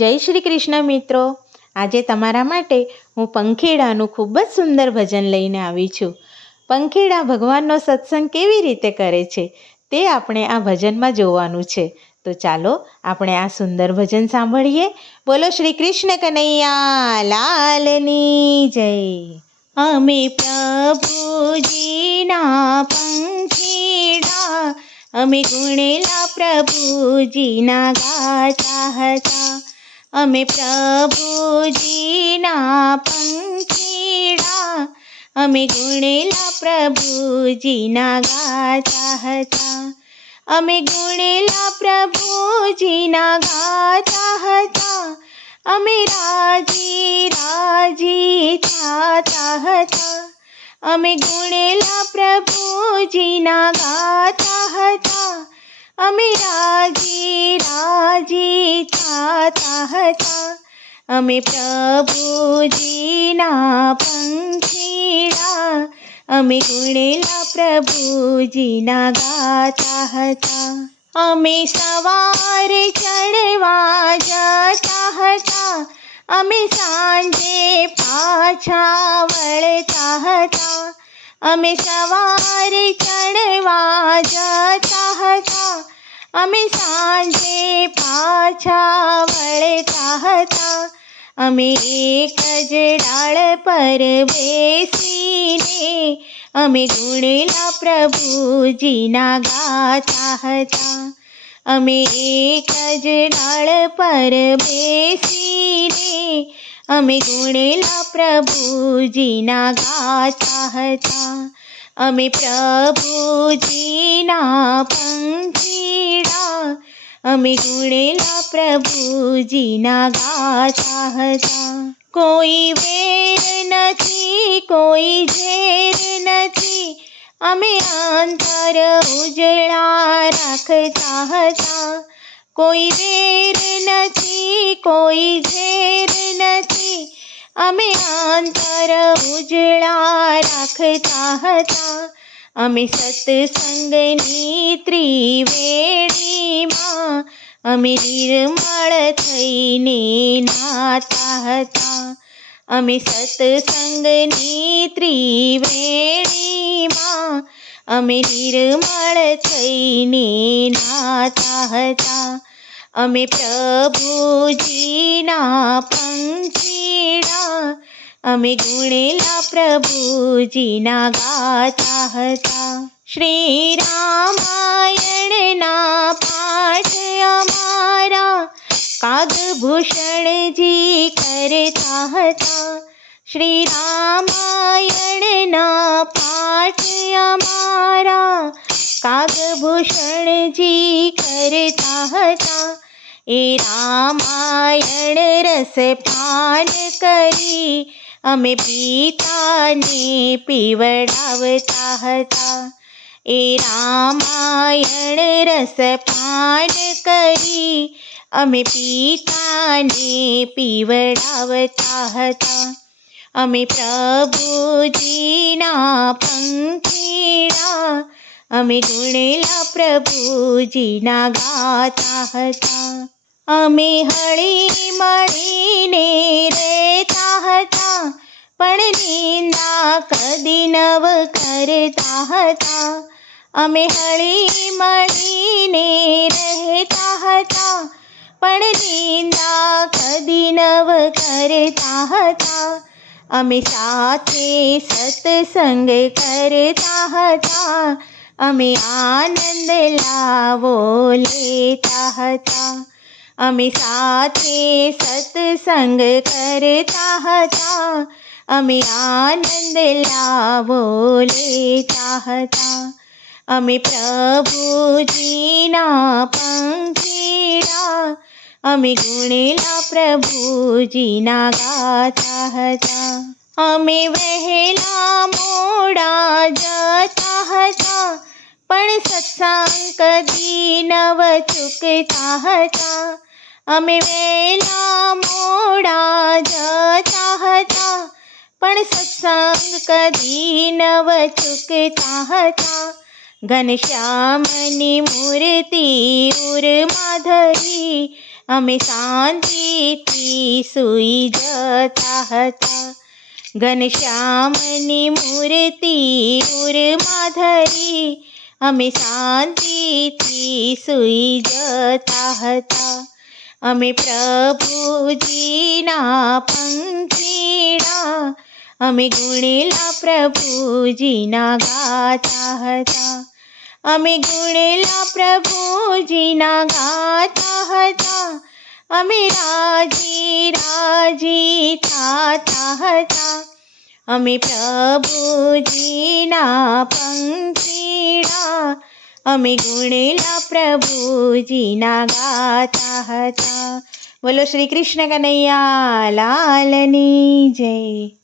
જય શ્રી કૃષ્ણ મિત્રો. આજે તમારા માટે હું પંખીડાનું ખૂબ જ સુંદર ભજન લઈને આવી છું. પંખીડા ભગવાનનો સત્સંગ કેવી રીતે કરે છે તે આપણે આ ભજનમાં જોવાનું છે. તો ચાલો આપણે આ સુંદર ભજન સાંભળીએ. બોલો શ્રી કૃષ્ણ કનૈયા લાલની જય. અમે પ્રભુજીના પંખીડા, અમે ગુણેલા પ્રભુજીના ગાતા હતા. અમે પ્રભુજીના પંખીડા, અમે ગુણેલા પ્રભુજીના ગાતા હતા. અમે ગુણેલા પ્રભુજીના ગાતા હતા. અમે રાજી રાજી થાતા હતા. અમે ગુણેલા પ્રભુજીના ગાતા હતા. અમે રાજી રાજી થાતા હતા. અમે પ્રભુજીના પંખીડા, અમે ગુણેલા પ્રભુજીના ગાતા હતા. અમે સવારે ચણવા જતા હતા. અમે સાંજે પાછા વળતા હતા. અમે સવારે ચણવા જતા હતા. અમે સાંજે પાછા વળતા હતા. અમે એક જ ડાળ પર બેસીને અમે ગુણેલા પ્રભુજીના ગાતા હતા. અમે એક જ ડાળ પર બેસીને અમે ગુણેલા પ્રભુજીના ગાતા હતા. અમે પ્રભુજીના પંખીડા, અમે ગુણેલા પ્રભુજીના ગાતા હતા. કોઈ વેર નથી, કોઈ ઝેર નથી, અમે અંતર ઉજળા રાખતા હતા. કોઈ વેર નથી, કોઈ ઝેર નથી, અમે અંતર ઉજળા રાખતા હતા. અમે સત્સંગની ત્રિવેણીમાં અમે નિર્મળ થઈને નાતા હતા. અમે સત્સંગની ત્રિવેણીમાં અમે નિર્મળ થઈને નાતા હતા. અમે પ્રભુજીના પંખીડા, અમે ગુણેલા પ્રભુજીના ગાતા હતા. શ્રી રામાયણના પાઠ અમારા કાગભૂષણજી કરતા હતા. શ્રી રામાયણના પાઠ અમારા કાગભૂષણજી કરતા હતા. એ રામાયણ રસ પાન કરી અમે પિતાને પીવડાવતા હતા. એ રામાયણ રસ પાન કરી અમે પિતાને પીવડાવતા હતા. અમે પ્રભુજીના પંખીડા, અમે ગુણેલા પ્રભુજીના ગાતા હતા. અમે હળી મળીને રહેતા હતા, પણ નિંદા કદી નવ કરતા હતા. અમે હળી મળીને રહેતા હતા, પણ નિંદા કદી નવ કરતા હતા. અમે સાથે સત્સંગ કરતા હતા. અમે આનંદ લાવો લેતા હતા. અમે સાથે સત્સંગ કરતા હતા. અમે આનંદ લાવો લેતા હતા. અમે પ્રભુજીના પંખીડા, અમે ગુણેલા પ્રભુજીના ગાતા હતા. અમે વહેલા મોડા જતા હતા, પણ સત્સંગ કદી નવ ચૂકતા હતા. અમે વહેલા મોડા જતા હતા, પણ સત્સંગ કદી નવ ચૂકતા હતા. ઘનશ્યામની મૂર્તિ ઉરમાં ધરી અમે શાંતિથી સૂઈ જતા હતા. ઘનશ્યામની મૂર્તિ ઉરમાં ધરી અમે શાંતિથી સૂઈ જતા હતા. અમે પ્રભુજીના પંખીડા અમે ગુણેલા પ્રભુજીના ગાતા હતા. અમે ગુણેલા પ્રભુજીના ગાતા હતા. અમે રાજી રાજી થાતા હતા. અમે પ્રભુજીના પંખીડા અમે ગુણેલા પ્રભુજીના ગાતા હતા. બોલો શ્રી કૃષ્ણ કનૈયા લાલની જય.